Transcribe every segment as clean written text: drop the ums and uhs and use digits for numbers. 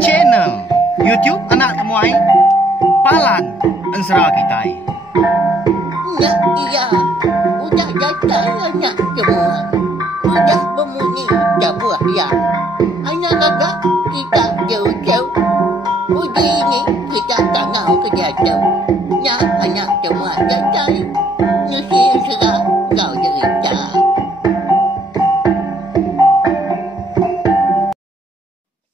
channel YouTube anak temuai Palan Ensera kita. Ya, iya. Udah datang anak semua. Udah berbunyi sebuah ya. Anak kakak kita jauh-jauh. Uji ini kita tangau ke jatuh. Ya, anak semua datang. Nusi serah kau cerita.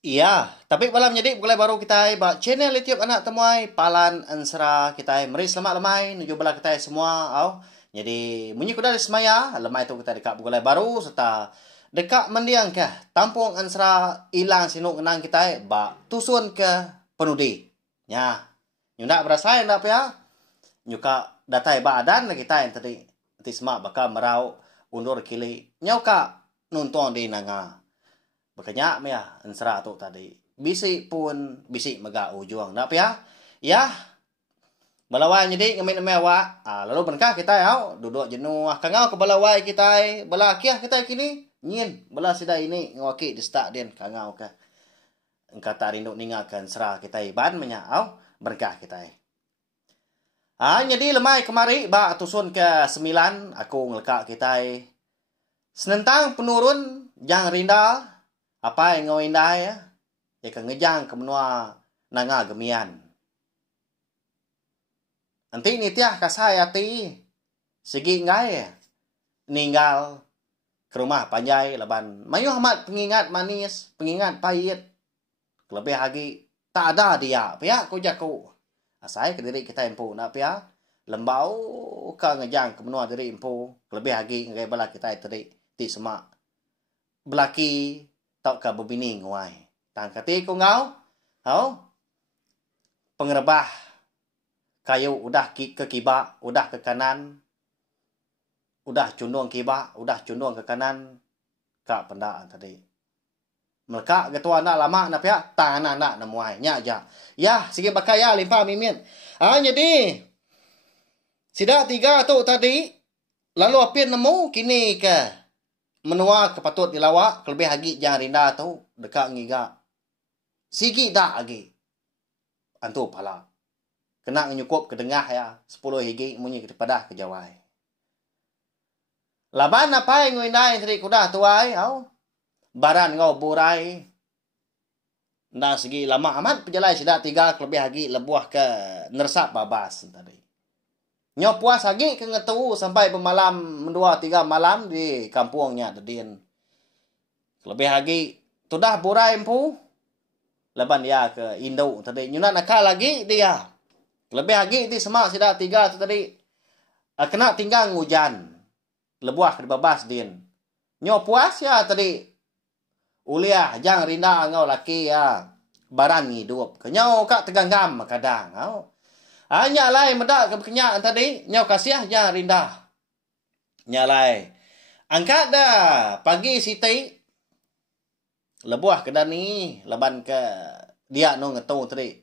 Iya, tapi malam jadi mulai baru kita buat channel YouTube anak temuai Palan Ensera kita. Mari selamat lemai nuju belah kita semua. Jadi munyi kuda di semaya, lemai itu kita dekat mulai baru serta dekat mendiang ke Tampung Ensera hilang sinuk kenang kita bak tusun ke penudi. Ya, nyundak berasa ndak apa ya? Nyuka datai badan kita yang tadi semak bakal merau undur kili. Nyauka nonton di nanga. Makanya ya Ensera tu tadi bisi pun bisi mega ujung nak ya ya balawai jadi ngamin mewa lalu benkah kita ya duduk jenuh kangau ke balawai kita bala kiah kita kini nyin bala sida ini ngwaki di stak den kangau ke engka tak rindu ningakan Ensera kita ban menyau berkah kita jadi lemai kemari ba tusun ke 9 aku ngelekak kita senentang penurun jang rinda apa yang ngau indah ya? Ya ke ngejang ke menua nanga gemian. Nanti ni tiah kasai ati segi ngai ninggal ke rumah panjai leban. Mayu amat pengingat manis, pengingat pahit. Lebih lagi tak ada dia. Pihak ku jaku. Asai ke diri kita empu nak pihak lembau ke ngejang ke menua diri empu. Lebih lagi ngai bala kita tadi ti semak. Belaki tau ka berbini nguai. Tang kati ku ngau. Pengerebah kayu udah ke kibak, udah ke kanan. Udah cundung kibak, udah cundung ke kanan. Kak pendak tadi. Melekak ketua nak lama nak pihak tang anak namuai nya aja. Ya, sikit pakai ya limpah mimin. Jadi sida 3 tu tadi lalu apin nemu kini ke menua kepatut dilawak kelebih lagi jangan rinda tu dekat ngiga sigi dak lagi antu pala kena nyukup ke dengah ya 10 higi munyi ke padah ke jawai laban apa yang ngindai tadi kuda tuai baran ngau burai nda segi lama amat pejalai sida 3 kelebih lagi lebuah ke nersap babas tadi nyo puas lagi ke ngetu sampai bermalam 2-3 malam di kampungnya dedin. Lebih lagi sudah burai empu. Leban dia ke Indo tadi nyuna nakal lagi dia. Lebih lagi di semak sida 3 tu tadi kena tinggal hujan. Lebuah ke babas din. Nyo puas ya tadi. Uliah jang rinda ngau laki ya. Baran hidup. Kenyau kak teganggam kadang. Nyalai medak ke kenyak tadi nyau kasih ya rinda. Nyalai. Angkat dah pagi siti lebuah ke dani leban ke dia no ngetu tadi.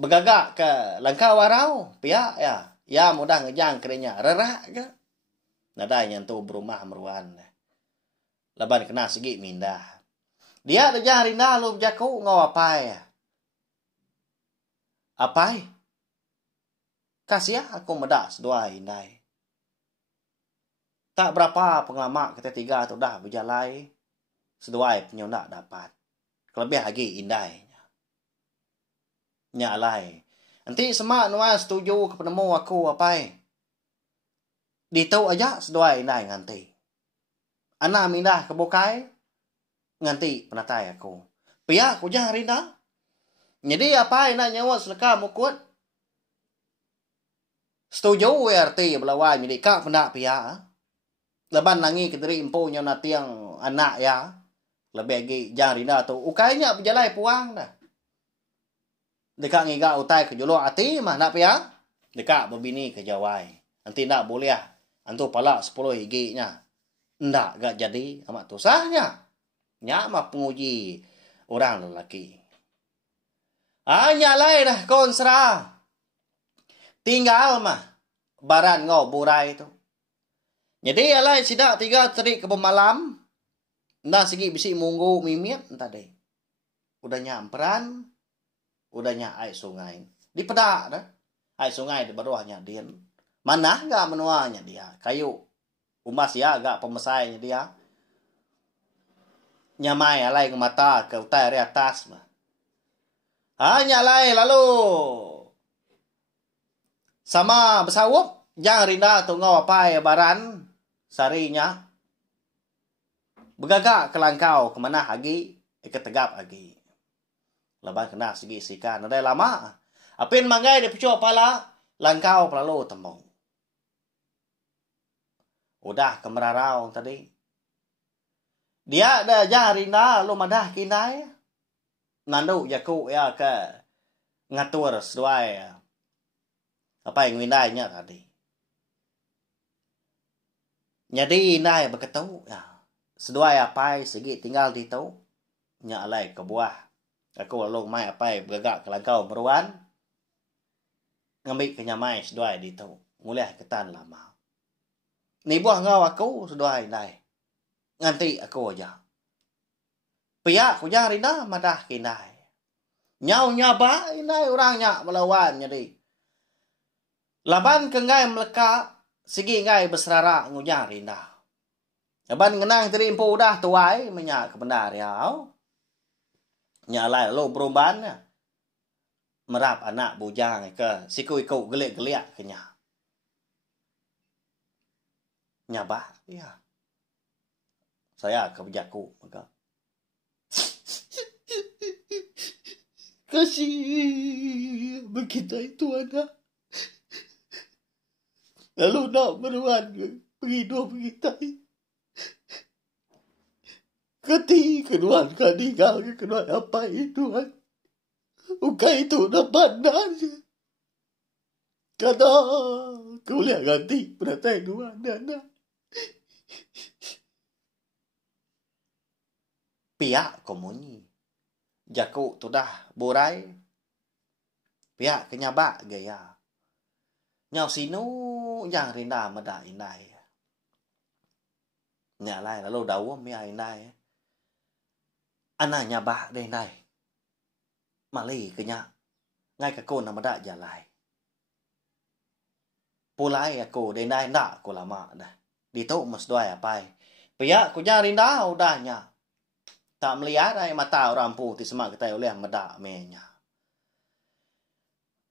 Begagak ke langkah warau pihak ya. Ya mudah ngejang kerenya rerak ke. Nada nyentuh berumah meruan. Leban kena segi mindah. Dia ada jang rinda lu jaku ngau apai. Apai? Kasih aku medak sedua indai. Tak berapa pengalaman kita 3 tu dah berjalai. Sedua punya nak dapat. Kelebih lagi indai. Nyalai. Nanti semak nuan setuju ke penemu aku apa. Ditau aja sedua indai nganti. Anak mindah ke bokai. Nganti penatai aku. Pihak aku jangan rinda. Jadi apa nak nyawa seleka mukut. Setuju RT belawai jadi kak pendak pihak. Leban nangi ke diri empu nyo natiang anak ya. Lebih lagi jangan rinda tu. Ukainya berjalai puang dah. Dekat ngiga utai ke jolo ati mah nak pihak. Dekat berbini ke jawai. Nanti nak boleh antu pala 10 higinya. Ndak gak jadi amat tusahnya. Nya mah penguji orang lelaki. Nyalai dah kau Ensera. Tinggal mah baran ngau burai tu. Jadi alai sidak 3 tadi ke malam. Nda segi bisi munggu mimit tadi. udah nyamperan, udahnya air sungai. Di pedak dah. Air sungai di bawahnya dia. Mana enggak menuanya dia. Kayu umas ya agak pemesainya dia. Nyamai alai ke mata ke utara atas mah. Hanya alai lalu sama bersawup jangan rinda tu ngau apa ya baran sarinya begagak ke langkau kemana lagi ke tegap lagi laban kena segi sikan ada lama apin manggai di pucuk pala langkau pelalu tembong udah ke merarau tadi dia ada jangan rinda lu madah kinai nandu yaku ya ke ngatur sesuai apa yang windainya tadi. Jadi inai berketau ya. Seduai apa segi tinggal di tau. Nya alai ke buah. Aku lalu mai apa bergagak ke langkau meruan. Ngambil kenyamai seduai di tau. Mulai ketan lama. Ni buah ngau aku seduai inai. Nganti aku aja. Pihak aku jangan rina madah kinai. Nyau nyaba inai orangnya melawan jadi. Laban ke ngai meleka segi ngai berserara ngujang rinda. Laban ngenang teri impu udah tuai menyak ke benar ya. Nyalai lo berumban merap anak bujang ke siku iku gelik-gelik kenya. Nyabah ya. Saya ke bejaku maka. Kasih begitu itu anak. Lalu nak beruan pergi dua kita. Keti kedua kali kau kedua apa itu kan? Ukai itu dapat dah. Kata kau lihat ganti beratai dua dana. Pihak komuni. Jaku tu dah borai. Pihak kenyabak gaya. Nyau sinu yang rinda meda inai. Nya lai lalu dawam ya inai. Anaknya bah deh inai. Mali kenya. Ngai ke kon meda jalai. Pulai aku deh inai nak aku lama dah. Di tu mas doai apa. Pia ku nya rinda udahnya. Tak melihat ai mata orang putih semak kita oleh meda menya.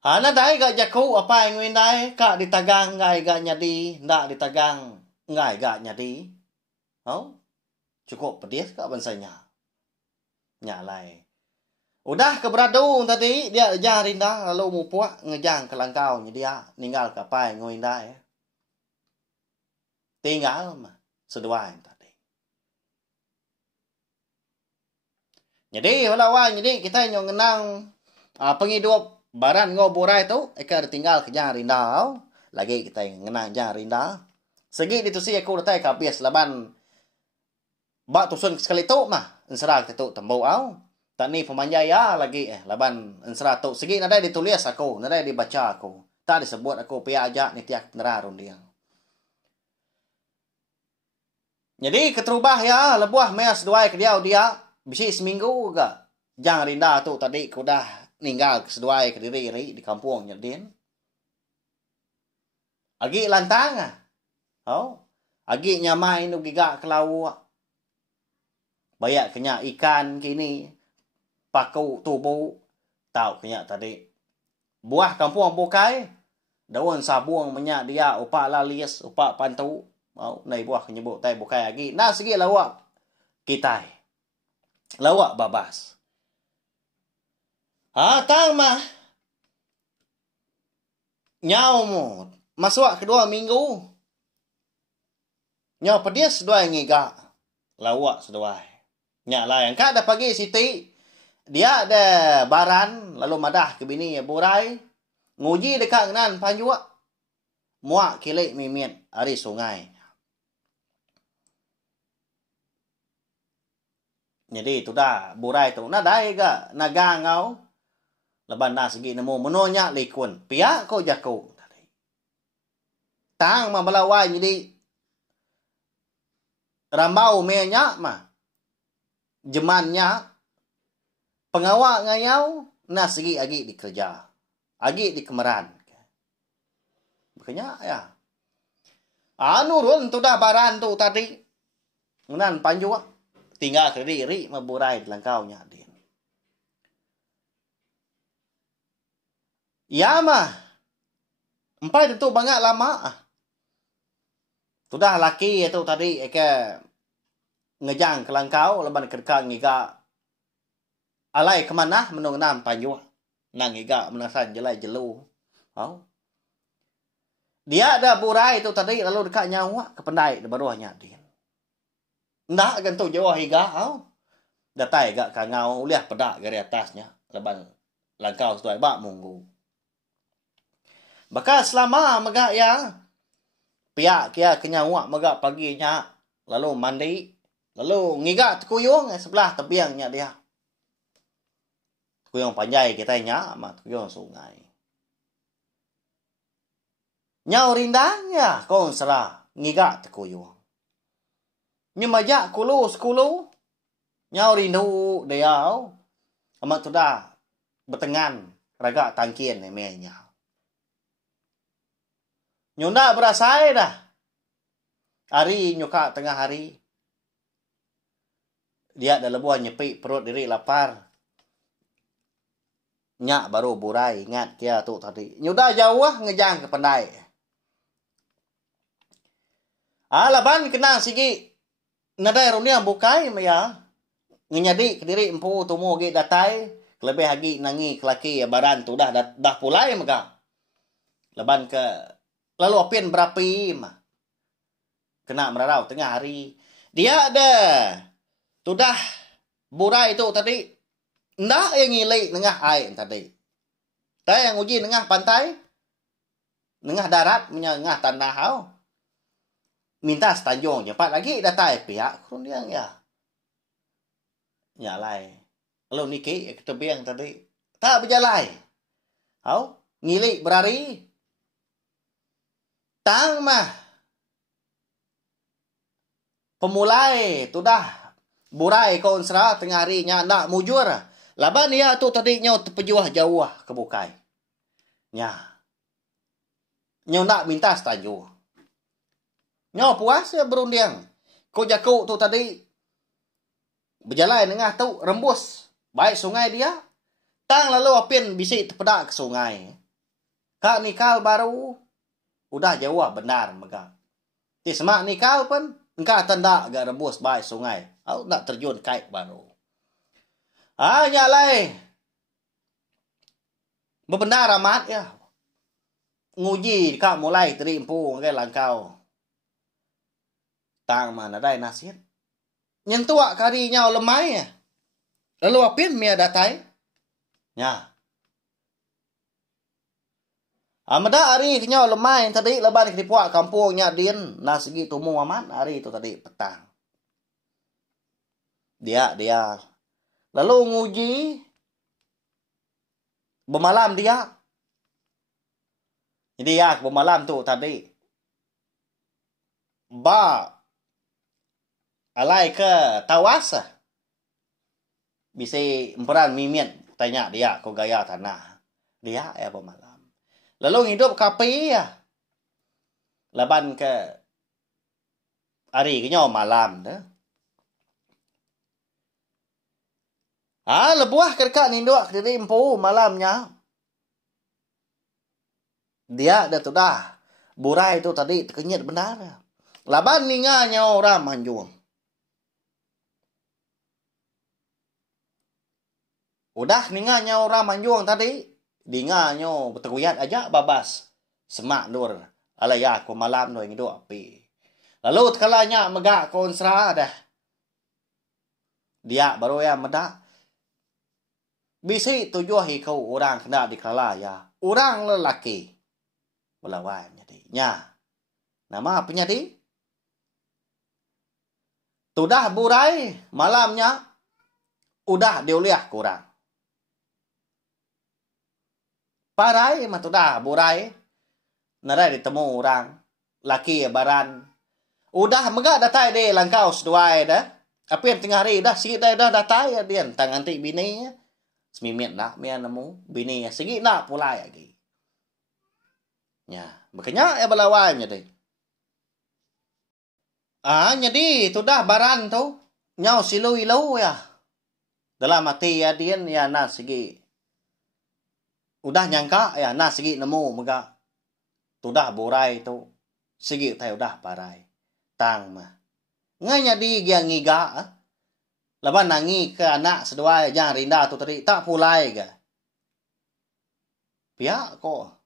Hana dai gak jaku apa yang windai kak ditagang ngai gak nyadi ndak ditagang ngai gak nyadi. Oh, cukup pedis kak bansanya. Nyalai. Udah ke beradung tadi dia jarin dah lalu mupuak ngejang ke langkau dia ninggal ke apa yang windai. Tinggal mah seduai tadi. Jadi walawan jadi kita nyong ngenang penghidup baran ngo borai tu eka tinggal ke jang rinda lagi kita ngenang jang rinda segi itu sih aku udah ka bias laban bak tusun sekali tu mah ensra tu tembau au tak ni pemanjaya lagi laban ensra tu segi nada ditulis aku nada dibaca aku tak disebut aku pia aja ni tiak nerarun dia jadi keterubah ya lebuah mes dua ke dia bisi seminggu ga jang rinda tu tadi kudah ninggal keseduai ke diri di kampung nyerdin. Agi lantang ah. Oh. Agi nyamai nu giga ke lawu. Bayak kenya ikan kini. Paku tubuh. Tahu kenya tadi. Buah kampung bukai. Daun sabung menyak dia upak lalis, upak pantu. Oh, nai buah kenyebut tai bukai lagi. Nah segi lawak kitai. Lawak babas. Tang mah. Nyau mo. Masuk kedua minggu. Nyau pedis dua ngiga. Lawak sedua. Nyak layan. Kak ada pagi siti. Dia ada baran. Lalu madah ke bini ya burai. Nguji dekat nan panjua. Muak kilik mimit. Ari sungai. Jadi itu dah. Burai tu. Nah dah ga. Nagang ngau. Leban na segi nemu menonya likun. Pia ko jaku. Tang ma balawai jadi rambau menya mah. Jemannya pengawak ngayau, na segi agi di kerja. Agi di kemeran. Makanya, ya. Anu ron tu dah baran tu tadi. Ngenan panjua. Tinggal ke diri, maburai di langkau nya din. Ya mah. Empai tentu banyak lama. Sudah laki itu tadi ke ngejang ke langkau leban kerka ngiga alai kemana menung nam panjua nang ngiga menasan jelai jelu. Oh. Dia ada burai itu tadi lalu dekat nyawa ke pendai di bawahnya din. Ndak gantung jauh higa au. Datai gak kangau uliah pedak dari atasnya leban langkau tuai bak munggu. Baka selama megak ya pihak kia kenyawa megak paginya lalu mandi lalu ngigak tekuyung sebelah tebiangnya dia. Tekuyung panjai kita nya sama tekuyung sungai. Nyau rindangnya kau serah ngigak tekuyung. Nyemajak kulu nyau rindu dia amat sudah bertengan raga tangkian emenya. Nyunda berasai dah. Hari nyuka tengah hari. Dia dah lebuah nyepi perut diri lapar. Nyak baru burai ingat kia tu tadi. Nyuda jauh ngejang ke pendai. Laban kena sigi. Nadai runia bukai maya. Ngenyadi ke diri empu tumu gi datai. Lebih lagi nangi kelaki baran tu dah pulai mega. Leban ke lalu apin berapi mah. Kena merarau tengah hari. Dia ada. Sudah burai itu tadi. Ndak yang ngilai tengah air tadi. Tapi yang uji tengah pantai. Tengah darat. Tengah tanah hau. Minta setanjung. Cepat lagi datai pihak. Kurun dia ya. Nyalai. Lalu niki ketebiang tadi. Tak berjalai. Hau. Ngilai berari. Tang mah pemulai tu dah burai kaun serah tengah harinya nak mujur. Laban dia tu tadi nyau terpejuah jauh ke bukai. Nya. Nyau nak minta setuju. Nyau puas ya berundiang. Kau jaku tu tadi berjalan tengah tu rembus baik sungai dia. Tang lalu apin bisik terpedak ke sungai. Kak nikal baru udah jauh benar megang. Ti semak nikal pun engkau tanda agak rebus baik sungai. Aku nak terjun kait baru. Nyalai. Bebenar amat ya. Nguji kak mulai terimpu ke langkau. Tang mana dai nasir. Nyentuak karinya lemai ya. Lalu apin mia datai. Ya. Amada hari kenyau lemai tadi leban ke dipuak kampungnya din nas segi tumu aman hari itu tadi petang. Dia lalu nguji bemalam dia. Jadi ya bemalam tu tadi ba alai ke tawas bisa emperan mimian tanya dia ko gaya tanah. Dia ya bemalam. Lalu hidup kapi ya. Laban ke hari kenyau malam dah. Lebuah kerka ninduk ke diri empu malamnya. Dia dah tu dah. Burai itu tadi terkenyit benar. Laban ninganya orang manjung. Udah ninganya orang manjung tadi. Dinganyo berteguyat aja babas. Semak nur. Alaya ko malam no ngido api. Lalu kalanya megak konsra dah. Dia baru ya medak. Bisi tujuh kau orang kena dikala ya. Orang lelaki. Belawan jadi. Nya. Nama apa jadi? Tudah burai malamnya. Udah diuliah kurang. Parai mah tu dah burai. Narai ditemu orang. Laki baran. Udah megak datai deh langkau seduai dah. Apa yang tengah hari dah sikit dah datai dia. Tangan ti bini. Semimit nak mian nemu bini segi nak pulai lagi. Ya, makanya ya balawai nya deh. Jadi tu dah baran tu nyau silu ilau ya. Dalam hati ya dia ya na segi. Udah nyangka ya na segi nemu mega. Tu dah borai tu segi tai udah parai. Tang mah. Nganya di gia ngiga. Laban nangi ke anak sedua yang rinda tu tadi tak pulai ke. Pihak kok.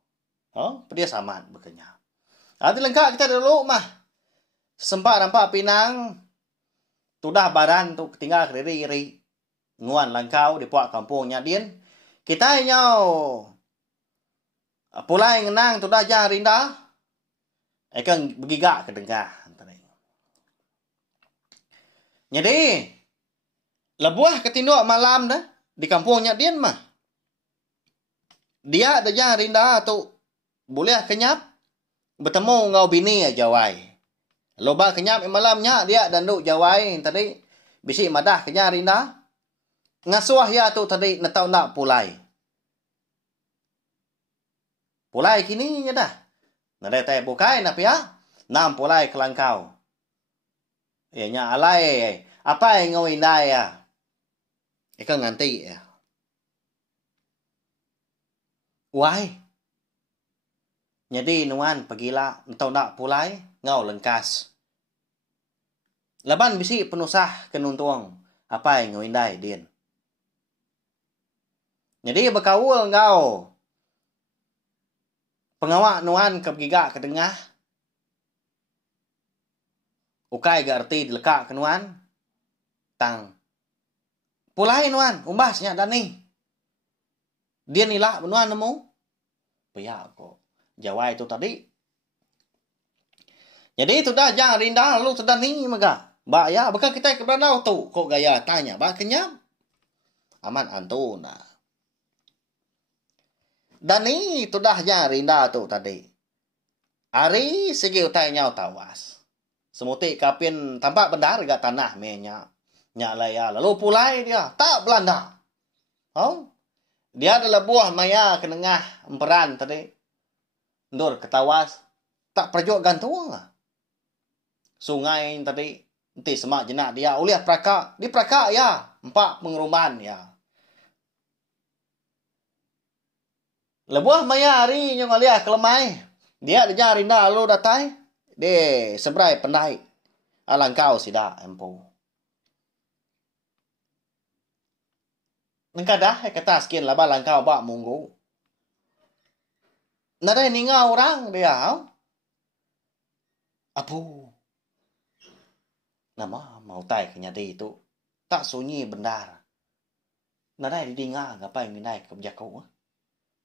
Dia sama bekenya. Adi lengkap kita dulu mah. Sempat nampak Pinang. Tu dah baran tu tinggal kiri-kiri. Nguan langkau di puak kampungnya Dien. Kita nyau. Pulai ngenang tu dah yang rinda. Kan begigak ke dengah. Jadi. Lebuah ketinduk malam dah. Di kampungnya Dien mah. Dia ada yang rinda tu. Boleh kenyap. Bertemu ngau bini ya jawai. Loba kenyap malamnya dia dan duk jawai. Tadi. Bisi madah kenyap rinda. Ngasuah ya tu tadi. Natau nak pulai. Pulai kini nya dah. Nada tay bukai na pia. Nam pulai kelangkau. Ya nya alai. Apa yang ngau indai ya. Ikan nganti ya. Why? Jadi nuan pagila entau nak pulai ngau lengkas. Laban bisi penusah kenuntuang apa yang ngau indai Dien. Jadi berkawul ngau pengawak nuan kegiga ke tengah. Ukai ga arti dilekak ke nuan. Tang. Pulai nuan, umbasnya dani. Dia nila nuan nemu. Pihak kok. Jawai itu tadi. Jadi itu dah jangan rindah lalu sudah ni mega. Mbak ya, bukan kita ke beranau tu. Kok gaya tanya, mbak kenyap. Aman antu nah. Dan ni itu dah jangan rindah tu tadi. Hari segi utai nyau tawas. Semutik kapin tampak bendar gak tanah menya. Nyalaya lalu pulai dia tak Belanda. Dia adalah buah maya ke tengah emperan tadi. Ndur ketawas tak perjuk gantung. Sungai tadi nanti semak jenak dia uliah praka di praka ya 4 pengeruman ya. Lebuah maya hari nyong aliah kelemai. Dia ada rinda lalu datai de sebrai pendai. Alangkau sida empo. Nengkadah kata skin laba langkau bak munggu. Nada ninga orang dia. Apu. Nama mau tai kenyati itu tak sunyi bendar. Nada didinga ngapain minai ke jakau.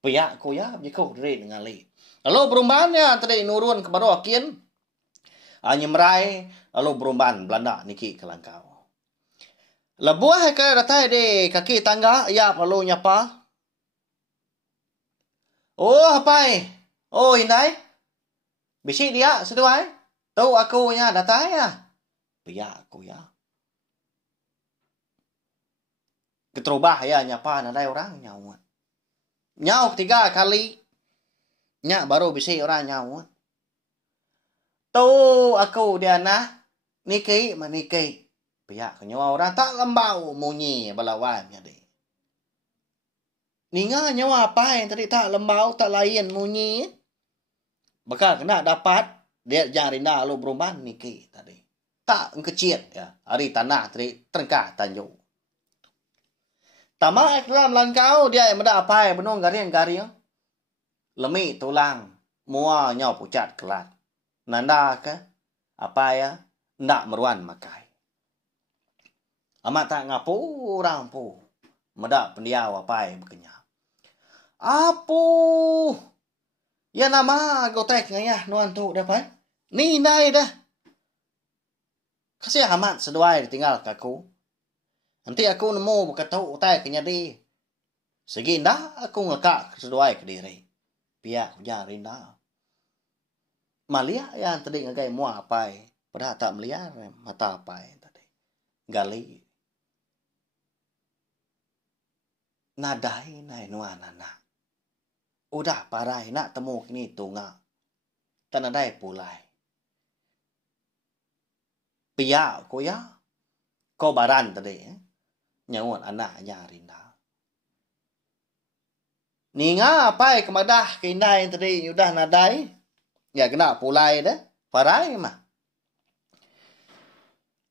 Pihak ko ya jakau dari ngali. Lalu berumbannya tadi nurun ke barokin. Nyemrai lalu berumban Belanda niki ke langkau. Lebuah ke datai di kaki tangga, ya perlu nyapa. Oh, apa? Oh, indai. Bisi dia seduai. Tahu aku nya datai ya. Pia aku ya. Keterubah ya nyapa nadai orang nyau. Nyau 3 kali. Nya baru bisi orang nyau. Tahu aku dia nah niki maniki. Pihak nyawa orang tak lembau munyi balawannya deh. Ninga nyawa apa yang tadi tak lembau tak lain munyi. Bakal kena dapat dia jangan rinda lu beruban niki tadi. Tak kecil ya. Hari tanah tadi terengkah tanjung. Tamak dalam langkau dia yang ada apa yang benung garing-garing. Lemi tulang mua nyawa pucat kelat. Nanda ke apa ya ndak meruan makai. Amat tak ngapu rampu. Medak pendiaw apa yang berkenyap. Apu. Ya nama gotek ngayah nuan tu dapat. Ni nai dah. Kasih amat seduai ditinggal kaku. Nanti aku nemu buka tahu utai kenyadi. Segi indah aku ngekak seduai ke diri. Pihak jangan rinda. Malia yang tadi ngagai mua apa. Padahal tak melihat mata apa tadi. Gali. nadai nai nuan anak. Udah parai nak temu kini tunga. Tanadai pulai. Pia ko ya. Ko baran tadi. Nyawon anak nya rinda. Ninga apa kemadah keindai tadi udah nadai. Ya kena pulai dah. Parai mah.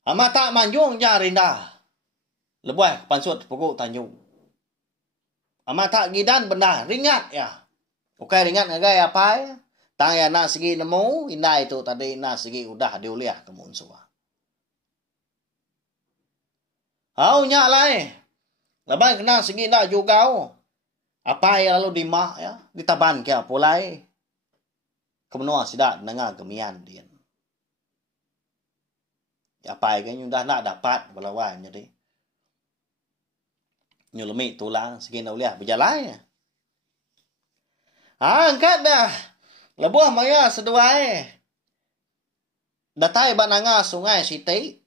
Ama tak manjung nya rinda. Lebuai pansut pokok tanjung. Ama tak gidan benda ringat ya. Oke ringat ngagai apa ya. Tang ya nak segi nemu indai tu tadi nak segi udah diuliah ke munsua. Au nya lai. Lebai kena segi nak juga. Apa ya lalu di mak ya, ditaban kia pulai. Kemenua sidak nengah gemian dia. Apa ya kan dah nak dapat belawan jadi. Nyulumi tulang segi nak uliah berjalan. Angkat dah. Lebuah maya seduai. Datai bananga sungai Siti.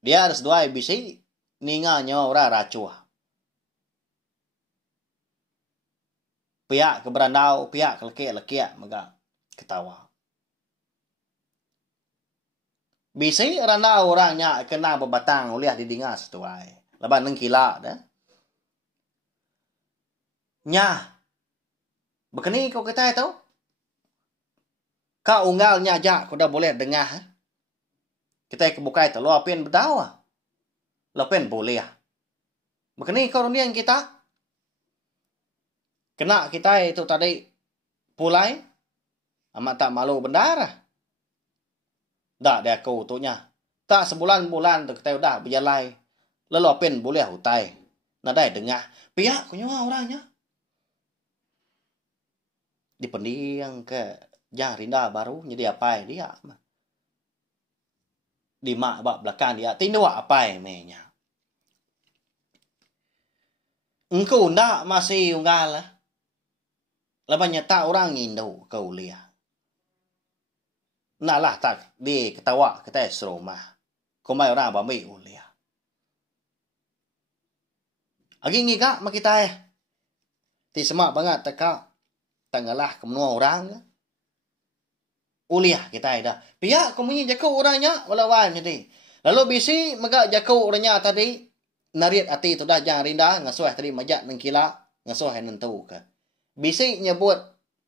Dia ada seduai bisi. Ninga nyora racuah. Pihak keberandau, pihak kelekek-lekek maka ketawa. Bisi randau orangnya kena berbatang uliah didinga seduai. Lepas nengkila dah. Nya. Begini kau kata tahu? Kau unggalnya aja kau dah boleh dengar. Kita kebukai tu luapin berdawa. Luapin boleh. Begini kau dunia kita. Kena kita itu tadi pulai. Amat tak malu bendara. Dah dia kau tu nya. Tak sebulan-bulan tu kita udah berjalan. Leluapin boleh hutai. Nadai dengar. Pihak kau nyawa orangnya. Di pendiang ke Jang Rinda baru jadi apa dia di mak bak belakang dia tindu apa menya engkau ndak masih unggal lepas nyata orang Indo kau lihat nak lah tak di ketawa kita serumah kau mai orang bami ulia agi ngika mak kita ti semak banget tekak tanggalah kemenua orang uliah kita dah. Pihak kemunyi jakau orangnya walawan jadi. Lalu bisi megak jakau orangnya tadi nariat ati tu dah Jang Rinda ngasuh tadi majak nengkila ngasuh nentu ke. Bisi nyebut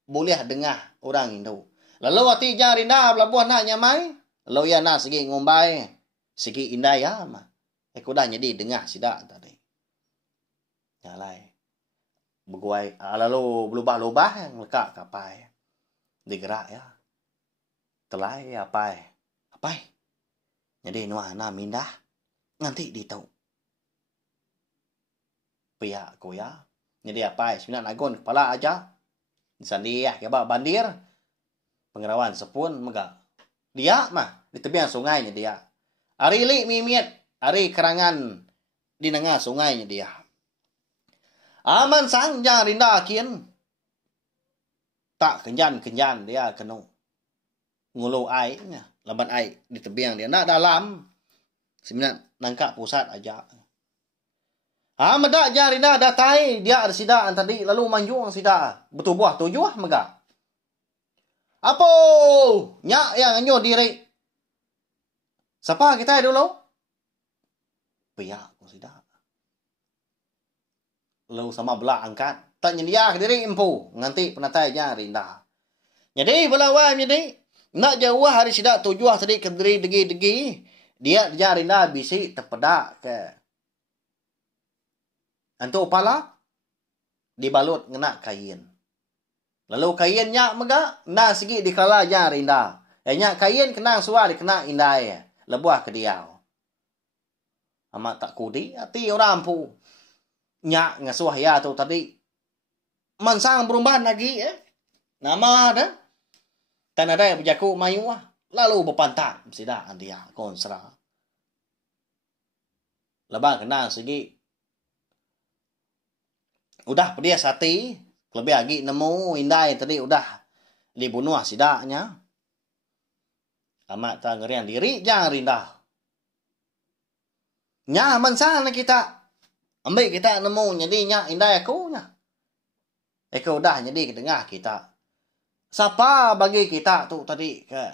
boleh dengar orang itu. Lalu ati Jang Rinda pelabuhan nak nyamai. Lalu ya nak segi ngombai segi indah ya mah. Aku dah jadi dengar sidak tadi. Nyalai. Beguai lalu berubah-ubah yang lekak kapai digerak ya telai apa jadi nuana mindah nanti ditau pihak ko ya jadi apa sebenarnya nagon kepala aja disandi ya keba bandir pengerawan sepun mega dia mah di tepian sungainya dia ari li mimiet ari kerangan di tengah sungainya dia aman sang Jang Rinda kian. Tak kenjan dia kena ngulu airnya. Laban air di tebiang dia. Nak dalam. Sebenarnya nangkap pusat aja. Medak Jang Rinda datai. Dia ada sidak tadi. Lalu manjung sidak. Betubuh tujuh mega. Apa? Nyak yang anyo diri. Siapa kita dulu? Pihak sidak. Lalu sama belah angkat. Tak nyedia ke diri empu. Nganti penatai Jang Rinda. Jadi belawan jadi. Nak jauh hari sidak tujuh tadi ke diri degi-degi. Dia Jang Rinda bisi terpedak ke. Antu pala. Dibalut ngena kain. Lalu kainnya mega. Nah segi dikala Jang Rinda. Nya kain kenang suar dikena indai. Lebuah ke dia. Amat tak kudi. Hati orang empu. Nyak ngasuh ya tu tadi mansang perubahan lagi nama ada tan ada berjaku mayu lalu berpantat sida dia konsra lebah kena segi udah pedia sati lebih lagi nemu indai tadi udah dibunuh sidaknya amat tak ngerian diri Jang Rinda nya mansang kita Ambil kita nemu nyadinya indai aku nya. Eko udah jadi ke tengah kita. Siapa bagi kita tu tadi ke?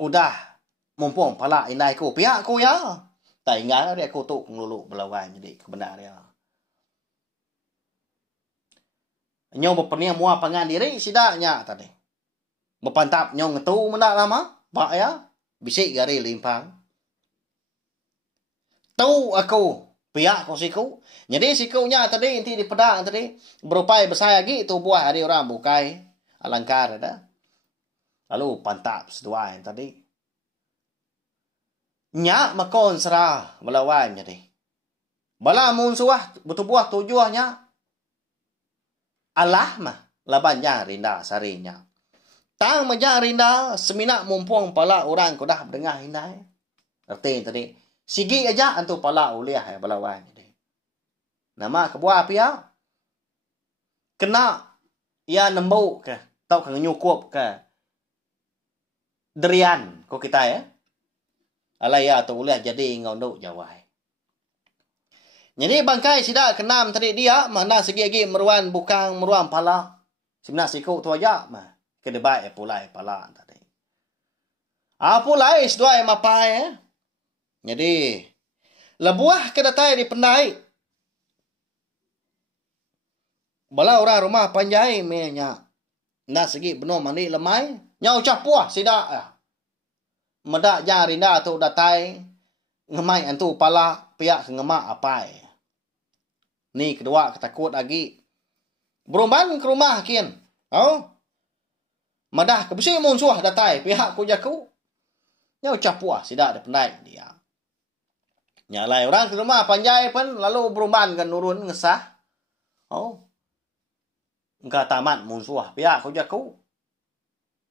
Udah mumpung pala indai ku pihak ku ya. Tak ingat dia aku tu ngelulu belawan jadi kebenar ya. Nyo berpenia mua pangan diri sidaknya tadi. Berpantap nyo ngetu mendak lama. Pak ya. Bisik gari limpang. Tahu aku pihak ko siku. Jadi sikunya tadi inti di pedang tadi berupaya besar lagi tu buah hari orang bukai alangkar ada. Lalu pantap sedua yang tadi. Nyak makon serah melawan jadi. Bala munsuah betul buah tujuannya Allah mah laban yang rinda sarinya. Tang majang rinda semina mumpung pala orang kudah berdengar hindai. Arti tadi sigi aja antu pala uliah ya balawan jadi. Nama kebuah apa ya? Kena ya nembau ke tau kang nyukup ke derian ko kita ya. Alai ya tu uliah jadi ngondok jawai. Jadi bangkai sida kenam tadi dia mana segi-segi meruan bukang meruan pala. Sebenarnya siku tu aja mah. Kedebai pulai pala tadi. Pulai sedua mapai ya. Jadi lebuah kedatai di pendai. Bala orang rumah panjai menya. Nak segi benar mandi lemai. Nyau capuah sida ya. Medak jarinda tu datai. Ngemai antu pala pihak ngemak apai. Ni kedua ketakut lagi. Berumban ke rumah kian. Oh. Madah kebesi munsuah datai pihak ku jaku. Nyau capuah sida ada pendai dia. Nyalai orang ke rumah panjai pun lalu berumban kan nurun ngesah. Oh. Engkau tamat munsuah pihak ku jaku.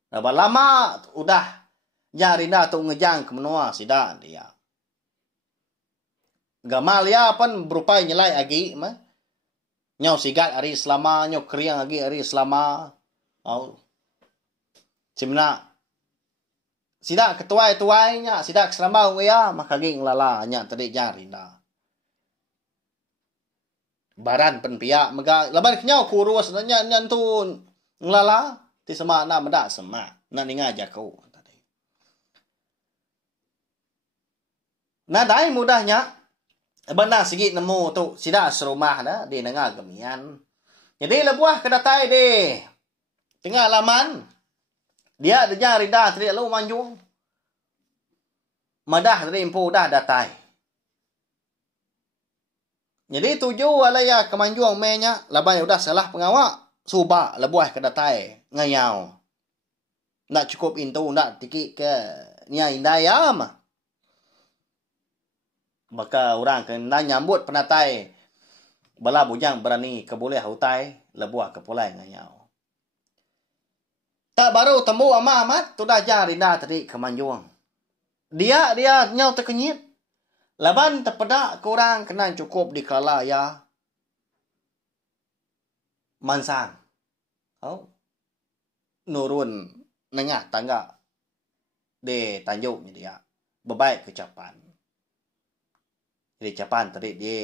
Dah lama udah jarinda tu ngejang ke menua sida dia. Gamal ya pun berupaya nyelai lagi mah. Nyau sigat hari selama, nyau kriang lagi hari selama. Oh. Cimna sida ketuai-tuainya, sida keselambau ya, maka ging lala nya tadi jarinda. Baran pen pia mega laban nyau kurus nya nyantu nglala ti sama na meda sama. Na ninga jakau tadi. Nah dai mudahnya banda segi nemu tu sida serumah dah di nenga gemian. Jadi lebuah kedatai deh. Tengah laman dia ada jarinda tadi lalu manjung. Madah tadi impu dah datai. Jadi tuju alaya kemanjuang menya laban udah salah pengawak subak lebuah kedatai ngayau. Nak cukup intu nak tiki ke nya indaya mah. Maka orang kena nyambut penatai bala bujang berani keboleh hutai lebuah kepulai ngayau. Tak baru temu amat tu dah jarinda tadi kemanjuang. Dia nyau terkenyit. Laban terpedak kurang kena cukup di kala ya mansang. Oh. Nurun nengah tangga de tanjung dia. Bebaik kecapan. Jadi capan tadi dia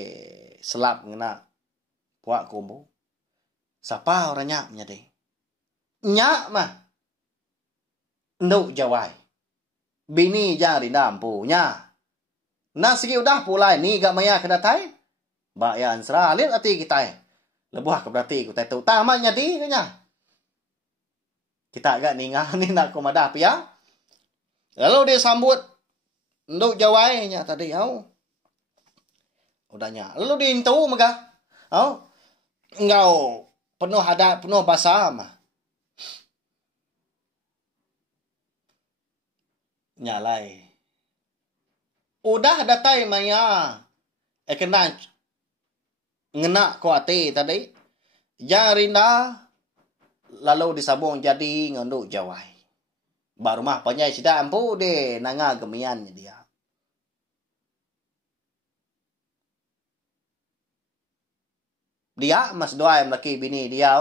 selap ngena puak kumbu. Siapa orangnya nyade? Nyak mah. Nduk jawai. Bini jarinda ampunya. Nah segi udah pulai ni gak maya kedatai. Ba ya ansra lihat ati kita. Lebuah ke berarti kita tu tamanya di nya. Kita agak ningah ni nak komadah pia. Lalu dia sambut nduk jawai nya tadi au. Udahnya. Lalu dia intu mega. Au. Engkau penuh hadat penuh basa mah. Nyalai. Udah datai maya. Kena ngena ko ati tadi. Jarinda lalu disabung jadi ngonduk jawai. Baru mah panyai sida ampu de nanga gemian dia. Dia mas doai laki bini dia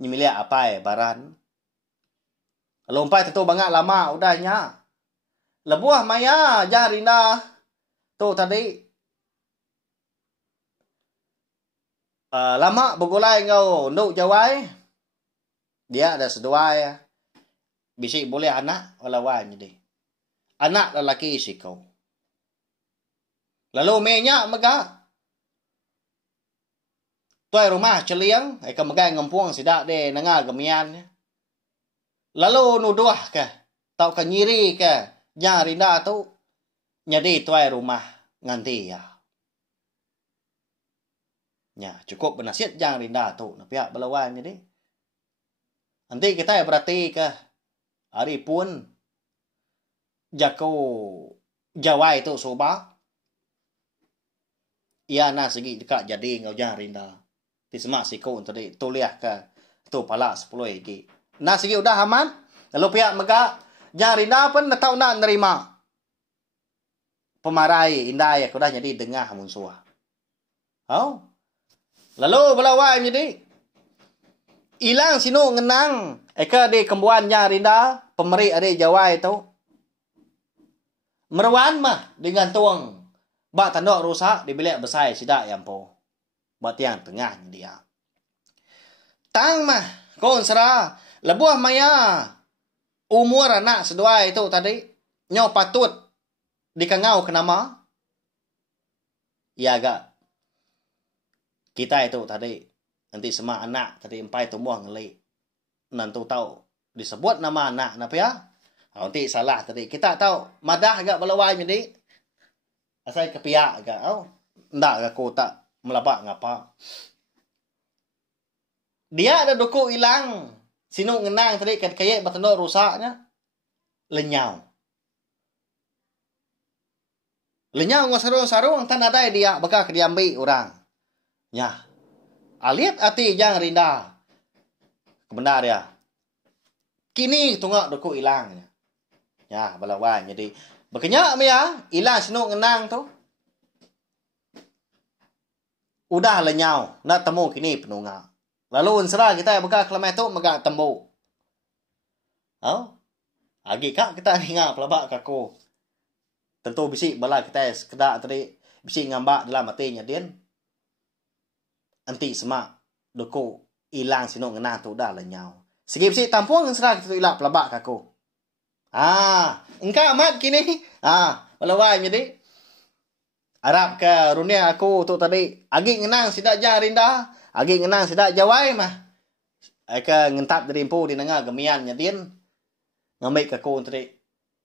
nyimilia apa baran. Lompai tentu bangak lama udahnya. Lebuah maya jarinda tu tadi lama begulai ngau nduk jawai. Dia ada seduai. Bisi boleh anak walawan jadi. Anak lelaki si kau. Lalu menya mega. Tuai rumah celiang, ai ka megai ngampuang sidak de nanga gemian. Lalu nuduah ke, tau ka nyiri ke, jang rinda tu nyadi tuai rumah nganti ya. Ya, cukup benasiat jang rinda tu na pihak belawan jadi. Nanti kita berarti ke hari pun jako jawai tu soba. Ia na segi dekat jadi ngau jang rinda. Di semak siku tadi tuliah ke tu pala 10 lagi. Nah segi udah aman. Lalu pihak mega jang rinda pun tahu nak nerima. Pemarai indai aku dah jadi dengah musuh. Oh. Lalu belawan jadi ilang sino ngenang eka di kembuan jang rinda pemeri ada jawai tu. Merwan mah dengan tuang bak tandok rusak di bilik besar sidak yang po. Buat yang tengah dia. Tang mah kon sera lebuah maya umur anak sedua itu tadi nyo patut dikangau kenama. Ya agak kita itu tadi nanti semua anak tadi empai tumbuh ngelik. Nanti tahu disebut nama anak napa ya? Nanti salah tadi. Kita tahu madah agak belawai jadi asal kepiak agak. Oh, ndak aku tak melabak ngapa. Dia ada doko hilang. Sino ngenang tadi kayak batendo rusaknya. Lenyau. Lenyau ngosarung-sarung tan ada dia bakal diambil orang. Ya. Aliat ati jang rinda. Benar ya. Kini tungak doko hilang. Ya, balawan jadi bekenya ya, hilang sino ngenang tu. Udah lenyau, nak temu kini penunga. Lalu unsra kita bakal kelamai tu mega temu. Oh? Agi kak kita ingat pelabak kaku. Tentu bisi bala kita sekedak tadi bisi ngambak dalam hatinya din. Anti semak doko hilang sino ngena tu dah lenyau. Segi bisi tampuang unsra kita ilak pelabak kaku. Engkau amat kini. Pelawai jadi Arab ke runia aku tu tadi. Agi ngenang sidak jang rinda. Agi ngenang sidak jawai mah. Aka ngentap dari empu di nengah gemian nyadin. Ngambil ke aku tadi.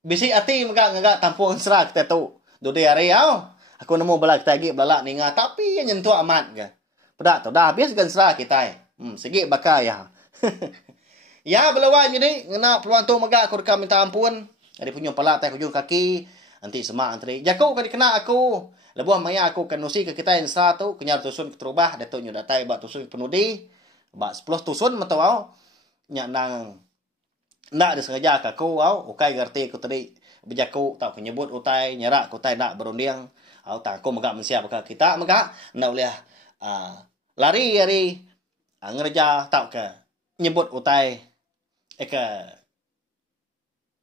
Bisi hati ngagak tampuang serak kita tu. Dudi hari au. Aku nemu bala kita lagi belak ninga. Tapi yang nyentuh amat ke. Pedak tu dah habis kan serak kita. Segi bakal ya. Ya belawai jadi. Ngena peluang tu megak aku rekam minta ampun. Ada punya pelak tak hujung kaki. Nanti semak antri. Jaku kan dikena aku. Lebuah maya aku kan nusi ke kita yang satu. Kenyar tusun keterubah. Datuk nyu datai bak tusun penudi. Bak 10 tusun matau au. Nyak nang. Ndak disengaja ke aku au. Ukai gerti aku tadi. Bejaku tak penyebut utai. Nyerak utai nak berunding. Au tak aku megak mensiap ke kita. Megak. Ndak boleh. Lari hari. Ngerja tak ke. Nyebut utai.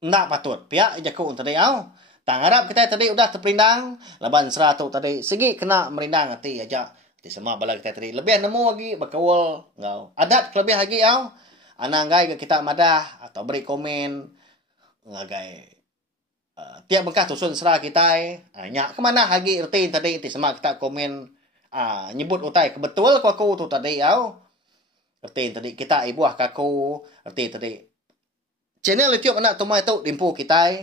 Ndak patut. Pihak jaku tadi au. Tang harap kita tadi udah terperindang. Laban 100 tadi. Segi kena merindang hati aja. Di semua bala kita tadi. Lebih nemu lagi. Berkawal. Ngau. Adat lebih lagi au. Ananggai ke kita madah. Atau beri komen. Ngagai. Tiap bengkah tusun serah kita. Nyak kemana lagi. Erti tadi. Di semua kita komen. Nyebut utai. Kebetul ku aku tu tadi au. Erti tadi. Kita ibuah kaku. Erti tadi. Channel YouTube anak tumai tu. Dimpu kita.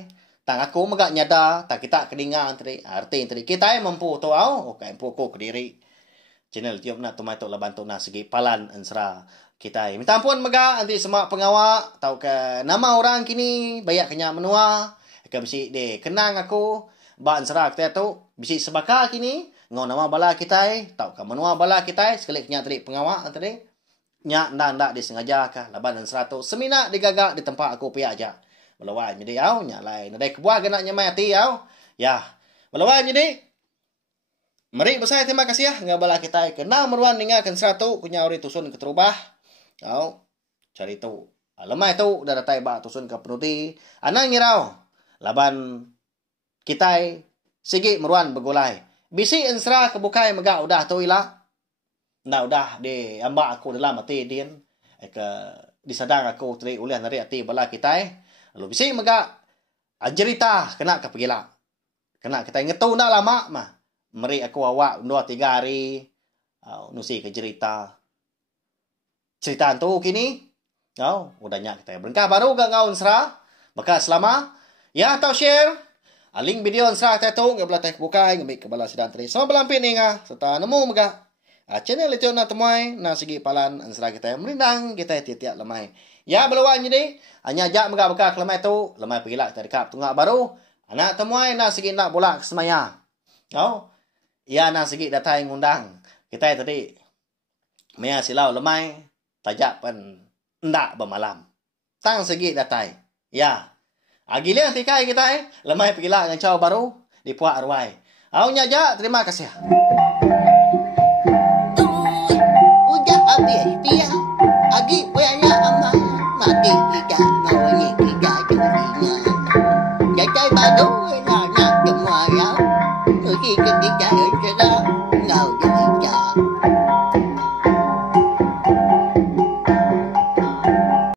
Tang aku megak nyada, tak kita kedingang tadi. Arti tadi kita yang mampu tu au, okay mampu ko kediri. Channel YouTube nak tumai tu la bantu na segi palan ansra kita. Minta ampun megak nanti semua pengawak tahu ke nama orang kini banyak kenya menua. Ke bisi de kenang aku ba ansra kita tu bisi sebaka kini ngau nama bala kita tahu ke menua bala kita sekali kenya tadi pengawak tadi. Nya ndak disengaja ka laban ansra tu semina digagak di tempat aku pi aja. Belawai jadi au nya lain ada kebuah genak nyamai hati au ya belawai jadi mari besar terima kasih ya ngabala kita kena meruan ninggalkan 100 punya ori tusun keterubah au cari tu lemah itu udah datai ba tusun ke penuti anang ngirau laban kita sigi meruan begulai bisi ensra kebukai megak udah tu ila Nah udah di amba aku dalam hati din ke disadang aku tadi oleh nari hati bala kita lalu bisi maga cerita kena ke pegila kena kita ngetu nak lama mah meri aku awak 2-3 hari nusi ke cerita tu kini udahnya kita berengkah baru gak ngaun serah maka selama ya atau share link video serah kita tu nggak belah teh bukai ngambil ke bala sidang tadi so belampin inga serta nemu maga channel itu na temuai na segi palan ansra kita merindang kita tiap-tiap lemai ya beluan jadi hanya jak megak-megak lemai tu lemai pergilah kita dekat tungak baru anak temuai na segi nak bola ke semaya ya na segi datai ngundang kita tadi maya silau lemai tajak pen ndak bermalam tang segi datai ya agilian tikai kita lemai pergilah dengan caw baru di puak arwai nya jak terima kasih Dia agi punya ama mati kita ngawini kita jadinya jadi baru nak semua ya kita kita